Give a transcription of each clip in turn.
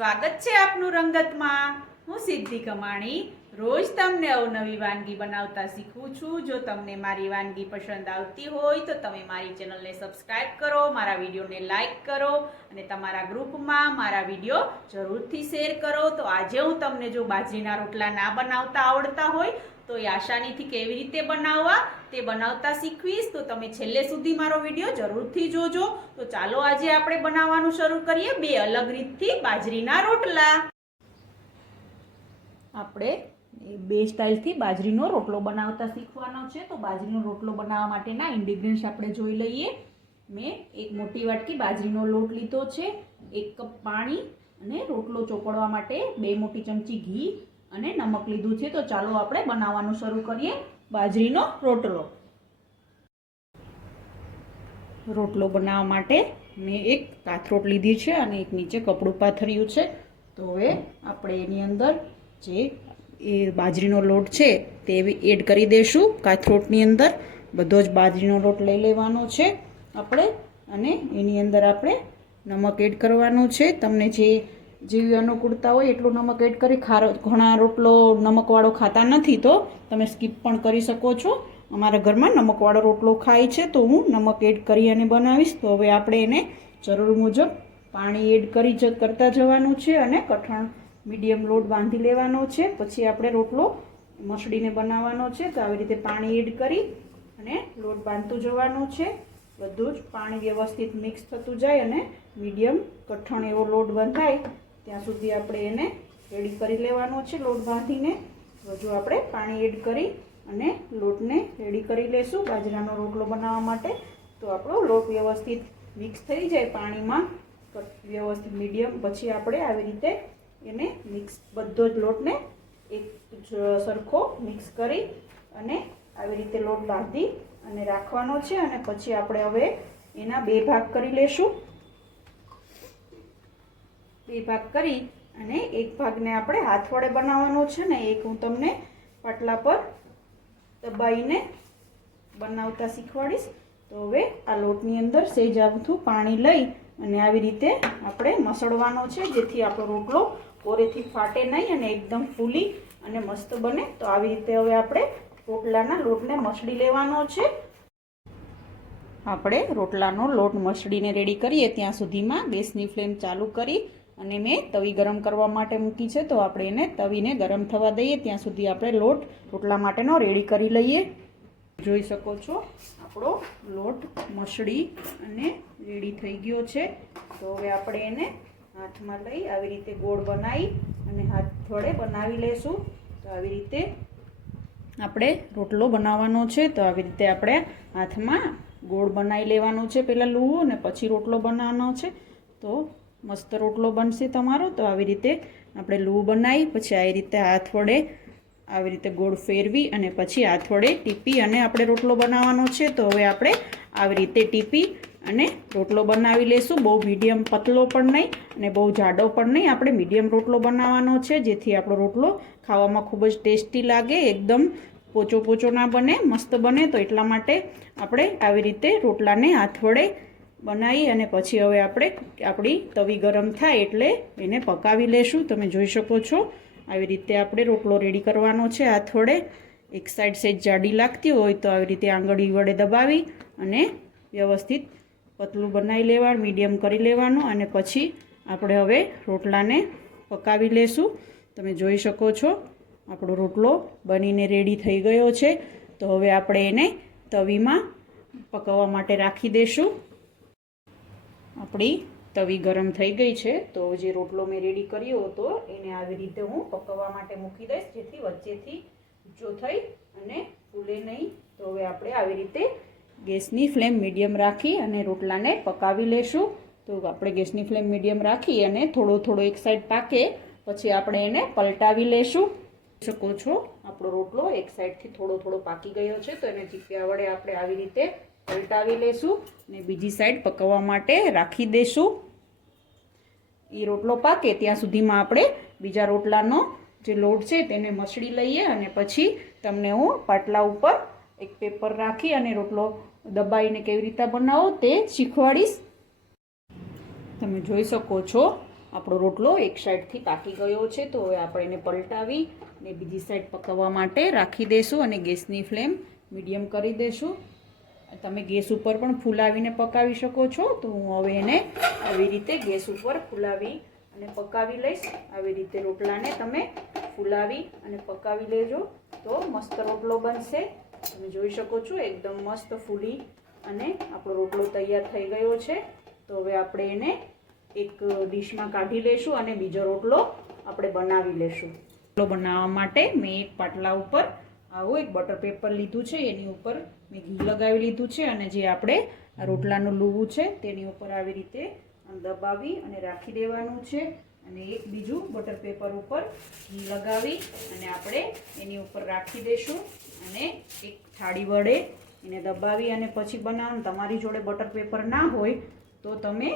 સ્વાગત છે આપનું રંગતમાં। હું સિદ્ધિ કમાણી રોજ તમને અવનવી વાનગી બનાવતા શીખવું છું। જો તમને મારી વાનગી પસંદ આવતી હોય તો તમે મારી ચેનલને સબસ્ક્રાઇબ કરો, મારા વિડીયોને લાઈક કરો અને તમારા ગ્રુપમાં મારા વિડીયો જરૂરથી શેર કરો। તો આજે હું તમને જો બાજરીના રોટલા ના બનાવતા આવડતા હોય તો એ આસાનીથી કેવી રીતે બનાવવા તે બનાવતા શીખવીશ। તો તમે છેલ્લે સુધી મારો વિડીયો જરૂરથી જોજો। તો ચાલો આજે આપણે બનાવવાનું શરૂ કરીએ બે અલગ રીતથી બાજરીના રોટલા। આપણે બે સ્ટાઇલથી બાજરીનો રોટલો બનાવતા શીખવાનો છે। તો બાજરીનો રોટલો બનાવવા માટેના ઇન્ગ્રેડિયન્ટ્સ આપણે જોઈ લઈએ। મેં એક મોટી વાટકી બાજરીનો લોટ લીધો છે, 1 કપ પાણી અને રોટલો ચોપડવા માટે 2 મોટી ચમચી ઘી અને નમક લીધું છે। તો ચાલો આપણે બનાવવાનું શરૂ કરીએ બાજરીનો રોટલો। રોટલો બનાવવા માટે મેં એક કાથરોટ લીધી છે અને એક નીચે કપડું પાથર્યું છે। તો હવે આપણે એની અંદર જે એ બાજરીનો લોટ છે તે એડ કરી દઈશું કાથરોટની અંદર। બધો જ બાજરીનો લોટ લઈ લેવાનો છે આપણે અને એની અંદર આપણે નમક એડ કરવાનું છે। તમને જેવી અનુકૂળતા હોય એટલું નમક એડ કરી, ઘણા રોટલો નમકવાળો ખાતા નથી તો તમે સ્કીપ પણ કરી શકો છો। અમારા ઘરમાં નમકવાળો રોટલો ખાય છે તો હું નમક એડ કરી અને બનાવીશ। તો હવે આપણે એને જરૂર મુજબ પાણી એડ કરતા જવાનું છે અને કઠણ મીડિયમ લોટ બાંધી લેવાનો છે। પછી આપણે રોટલો મસળીને બનાવવાનો છે। તો આવી રીતે પાણી એડ કરી અને લોટ બાંધતું જવાનું છે। બધું જ પાણી વ્યવસ્થિત મિક્સ થતું જાય અને મીડિયમ કઠણ એવો લોટ બંધાય ત્યાં સુધી આપણે એને રેડી કરી લેવાનો છે લોટ બાંધીને। હજુ આપણે પાણી એડ કરી અને લોટને રેડી કરી લેશું બાજરાનો રોટલો બનાવવા માટે। તો આપણો લોટ વ્યવસ્થિત મિક્સ થઈ જાય પાણીમાં વ્યવસ્થિત મીડિયમ, પછી આપણે આવી રીતે એને મિક્સ બધો જ લોટને એક સરખો મિક્સ કરી અને આવી રીતે લોટ બાંધી અને રાખવાનો છે। અને પછી આપણે હવે એના 2 ભાગ કરી લેશું। 2 ભાગ કરી અને એક ભાગને આપણે હાથ વડે બનાવવાનો છે ને એક હું તમને પાટલા પર દબાઈને બનાવતા શીખવાડીશ। તો હવે આ લોટની અંદર સહેજ આમથું પાણી લઈ અને આવી રીતે આપણે મસળવાનો છે જેથી આપણો રોટલો કોરેથી ફાટે નહીં અને એકદમ ફૂલી અને મસ્ત બને। તો આવી રીતે હવે આપણે રોટલાના લોટને મસળી લેવાનો છે। આપણે રોટલાનો લોટ મસળીને રેડી કરીએ ત્યાં સુધીમાં ગેસની ફ્લેમ ચાલુ કરી અને મેં તવી ગરમ કરવા માટે મૂકી છે। તો આપણે એને તવીને ગરમ થવા દઈએ ત્યાં સુધી આપણે લોટ રોટલા માટેનો રેડી કરી લઈએ। જોઈ શકો છો આપણો લોટ મસળી અને રેડી થઈ ગયો છે। તો હવે આપણે એને હાથમાં લઈ આવી રીતે ગોળ બનાવી અને હાથ વડે બનાવી લેશું। તો આવી રીતે આપણે રોટલો બનાવવાનો છે। તો આવી રીતે આપણે હાથમાં ગોળ બનાવી લેવાનો છે પહેલાં લૂવો અને પછી રોટલો બનાવવાનો છે। તો મસ્ત રોટલો બનશે તમારો। તો આવી રીતે આપણે લૂ બનાવી પછી આવી રીતે હાથ વડે આવી રીતે ગોળ ફેરવી અને પછી હાથ વડે ટીપી અને આપણે રોટલો બનાવવાનો છે। તો હવે આપણે આવી રીતે ટીપી અને રોટલો બનાવી લેશું। બહુ મીડિયમ પતલો પણ નહીં અને બહુ જાડો પણ નહીં, આપણે મીડિયમ રોટલો બનાવવાનો છે જેથી આપણો રોટલો ખાવામાં ખૂબ જ ટેસ્ટી લાગે, એકદમ પોચો પોચો ના બને, મસ્ત બને। તો એટલા માટે આપણે આવી રીતે રોટલાને હાથ વડે બનાવી અને પછી હવે આપણે આપણી તવી ગરમ થાય એટલે એને પકાવી લેશું। તમે જોઈ શકો છો આવી રીતે આપણે રોટલો રેડી કરવાનો છે હાથ વડે। એક સાઈડ સહેજ જાડી લાગતી હોય તો આવી રીતે આંગળી વડે દબાવી અને વ્યવસ્થિત પતલું બનાવી લેવાનું, મીડિયમ કરી લેવાનું અને પછી આપણે હવે રોટલાને પકાવી લેશું। તમે જોઈ શકો છો આપણો રોટલો બનીને રેડી થઈ ગયો છે। તો હવે આપણે એને તવીમાં પકવવા માટે રાખી દઈશું। આપણી તવી ગરમ થઈ ગઈ છે। તો જે રોટલો મેં રેડી કર્યો હતો એને આવી રીતે હું પકવવા માટે મૂકી દઈશ જેથી વચ્ચેથી ઊંચો થઈ અને ફૂલે નહીં। તો હવે આપણે આવી રીતે ગેસની ફ્લેમ મીડિયમ રાખી અને રોટલાને પકાવી લેશું। તો આપણે ગેસની ફ્લેમ મીડિયમ રાખી અને થોડો થોડો એક સાઈડ પાકે પછી આપણે એને પલટાવી લેશું। જોઈ શકો છો આપણો રોટલો એક સાઈડથી થોડો થોડો પાકી ગયો છે। તો એને ચીપિયા વડે આપણે આવી રીતે પલટાવી લેશું અને બીજી સાઈડ પકવવા માટે રાખી દઈશું। એ રોટલો પાકે ત્યાં સુધીમાં આપણે બીજા રોટલાનો જે લોટ છે તેને મસળી લઈએ અને પછી તમને હું પાટલા ઉપર એક પેપર રાખી અને રોટલો દબાઈને કેવી રીતે બનાવો તે શીખવાડીશ। તમે જોઈ શકો છો આપણો રોટલો એક સાઈડથી પાકી ગયો છે. તો હવે આપણે એને પલટાવી અને બીજી સાઈડ પકાવવા માટે રાખી દઈશું અને ગેસની ફ્લેમ મીડિયમ કરી દઈશું. તમે ગેસ ઉપર પણ ફૂલાવીને પકાવી શકો છો. તો હું હવે એને આવી રીતે ગેસ ઉપર ફૂલાવી અને પકાવી લઈશ. આવી રીતે રોટલાને તમે ફૂલાવી અને પકાવી લેજો તો મસ્ત રોટલો બનશે. તમે જોઈ શકો છો એકદમ મસ્ત ફૂલી અને આપણો રોટલો તૈયાર થઈ ગયો છે. તો હવે આપણે એને એક ડીશમાં કાઢી લઈશું અને બીજો રોટલો આપણે બનાવી લઈશું. રોટલો બનાવવા માટે મેં એક પાટલા ઉપર આવું એક બટર પેપર લીધું છે. એની ઉપર મેં ઘી લગાવી લીધું છે અને જે આપણે રોટલાનું લૂવું છે તેની ઉપર આવી રીતે દબાવી અને રાખી દેવાનું છે. અને એક બીજું બટર પેપર ઉપર ઘી લગાવી અને આપણે એની ઉપર રાખી દઈશું અને એક થાળી વડે એને દબાવી અને પછી બનાવવાનું. તમારી જોડે બટર પેપર ના હોય તો તમે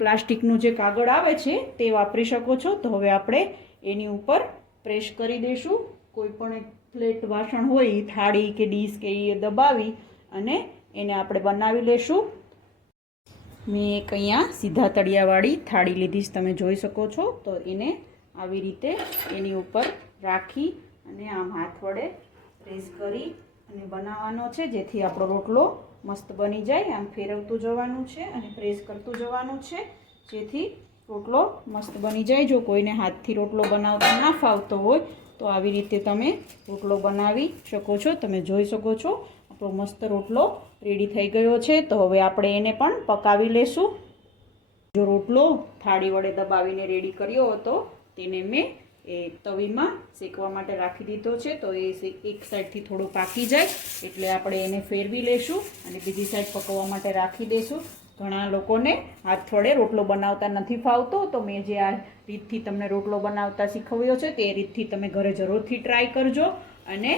પ્લાસ્ટિકનું જે કાગળ આવે છે તે વાપરી શકો છો. તો હવે આપણે એની ઉપર પ્રેસ કરી દઈશું. કોઈ પણ એક પ્લેટ વાસણ હોય થાળી કે ડીશ કે એ દબાવી અને એને આપણે બનાવી લઈશું. મેં એક અહીંયા સીધા તળિયાવાળી થાળી લીધી છે, તમે જોઈ શકો છો. તો એને આવી રીતે એની ઉપર રાખી અને આમ હાથ વડે પ્રેસ કરી અને બનાવવાનો છે જેથી આપણો રોટલો મસ્ત બની જાય. આમ ફેરવતું જવાનું છે અને પ્રેસ કરતું જવાનું છે જેથી રોટલો મસ્ત બની જાય. જો કોઈને હાથથી રોટલો બનાવતા ના ફાવતો હોય તો આવી રીતે તમે રોટલો બનાવી શકો છો. તમે જોઈ શકો છો આપણો મસ્ત રોટલો રેડી થઈ ગયો છે. તો હવે આપણે એને પણ પકાવી લેશું. જો રોટલો થાળી વડે દબાવીને રેડી કર્યો હતો તેને મેં એ તવીમાં શેકવા માટે રાખી દીધો છે. તો એ એક સાઈડથી થોડું પાકી જાય એટલે આપણે એને ફેરવી લેશું અને બીજી સાઈડ પકવવા માટે રાખી દઈશું. ઘણા લોકોને હાથ વડે રોટલો બનાવતા નથી ફાવતો. તો મેં જે આ રીતથી તમને રોટલો બનાવતા શીખવ્યો છે તે રીતથી તમે ઘરે જરૂરથી ટ્રાય કરજો અને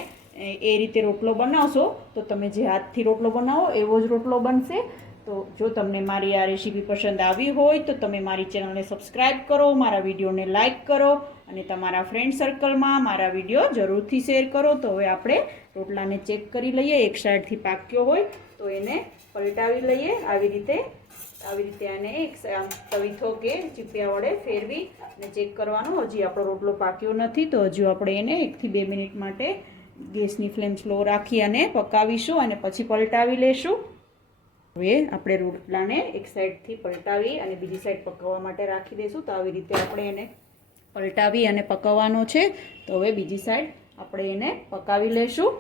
એ રીતે રોટલો બનાવશો તો તમે જે હાથથી રોટલો બનાવો એવો જ રોટલો બનશે. તો જો તમને મારી આ રેસીપી પસંદ આવી હોય તો તમે મારી ચેનલને સબસ્ક્રાઈબ કરો, મારા વિડીયોને લાઈક કરો અને તમારા ફ્રેન્ડ સર્કલમાં મારા વિડીયો જરૂરથી શેર કરો. તો હવે આપણે રોટલાને ચેક કરી લઈએ. એક સાઈડથી પાક્યો હોય તો એને પલટાવી લઈએ. આવી રીતે આને એક તવીથો કે ચીપિયા વડે ફેરવી અને ચેક કરવાનું. હજી આપણો રોટલો પાક્યો નથી તો હજુ આપણે એને 1 થી 2 મિનિટ માટે ગેસની ફ્લેમ સ્લો રાખી અને પકાવીશું અને પછી પલટાવી લેશું. હવે આપણે રોટલાને એક સાઈડથી પલટાવી અને બીજી સાઈડ પકાવવા માટે રાખી દઈશું. તો આવી રીતે આપણે એને પલટાવી અને પકાવવાનો છે. તો હવે બીજી સાઈડ આપણે એને પકાવી લેશું.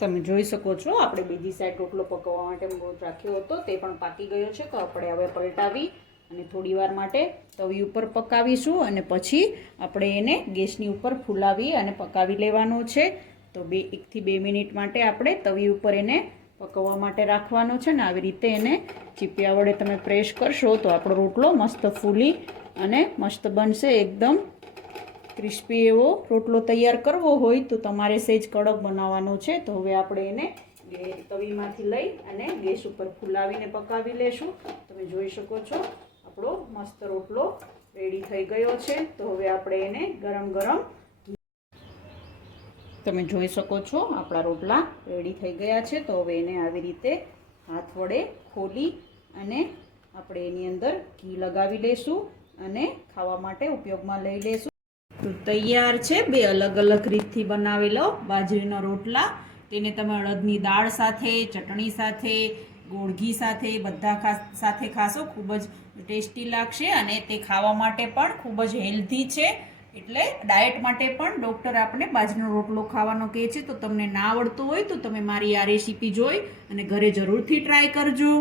તમે જોઈ શકો છો આપણે બીજી સાઈડ રોટલો પકાવવા માટે લોટ રાખ્યો હતો તે પણ પાકી ગયો છે. તો આપણે હવે પલટાવી અને થોડી વાર માટે તવી ઉપર પકાવીશું અને પછી આપણે એને ગેસની ઉપર ફૂલાવી અને પકાવી લેવાનો છે. તો 1 થી 2 મિનિટ માટે આપણે તવી ઉપર એને પકવવા માટે રાખવાનો છે ને આવી રીતે એને ચીપિયા વડે તમે પ્રેસ કરશો તો આપણો રોટલો મસ્ત ફૂલી અને મસ્ત બનશે. એકદમ ક્રિસ્પી એવો રોટલો તૈયાર કરવો હોય તો તમારે સહેજ કડક બનાવવાનો છે. તો હવે આપણે એને તવીમાંથી લઈ અને ગેસ ઉપર ફૂલાવીને પકાવી લેશું. તમે જોઈ શકો છો આપણો મસ્ત રોટલો રેડી થઈ ગયો છે. તો હવે આપણે એને ગરમ તમે જોઈ શકો છો આપણા રોટલા રેડી થઈ ગયા છે. તો હવે એને આવી રીતે હાથ વડે ખોલી અને આપણે એની અંદર ઘી લગાવી લઈશું અને ખાવા માટે ઉપયોગમાં લઈ લઈશું. તો તૈયાર છે 2 અલગ અલગ રીતથી બનાવેલો બાજરીનો રોટલા. તેને તમે અડદની દાળ સાથે, ચટણી સાથે, ગોળ ઘી સાથે બધા સાથે ખાશો ખૂબ જ ટેસ્ટી લાગશે અને તે ખાવા માટે પણ ખૂબ જ હેલ્ધી છે. એટલે ડાયટ માટે પણ ડૉક્ટર આપણે બાજરીનો રોટલો ખાવાનો કહે છે. તો તમને ના આવડતું હોય તો તમે મારી આ રેસીપી જોઈ અને ઘરે જરૂરથી ટ્રાય કરજો.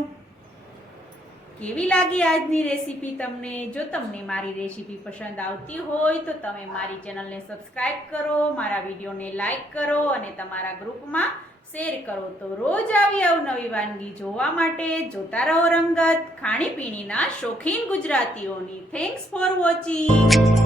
કેવી લાગી આજની રેસીપી તમને? જો તમને મારી રેસીપી પસંદ આવતી હોય તો તમે મારી ચેનલને સબસ્ક્રાઈબ કરો, મારા વિડીયોને લાઈક કરો અને તમારા ગ્રુપમાં શેર કરો. તો રોજ આવી અવનવી વાનગી જોવા માટે જોતા રહો રંગત, ખાણીપીણીના શોખીન ગુજરાતીઓની. Thanks for watching.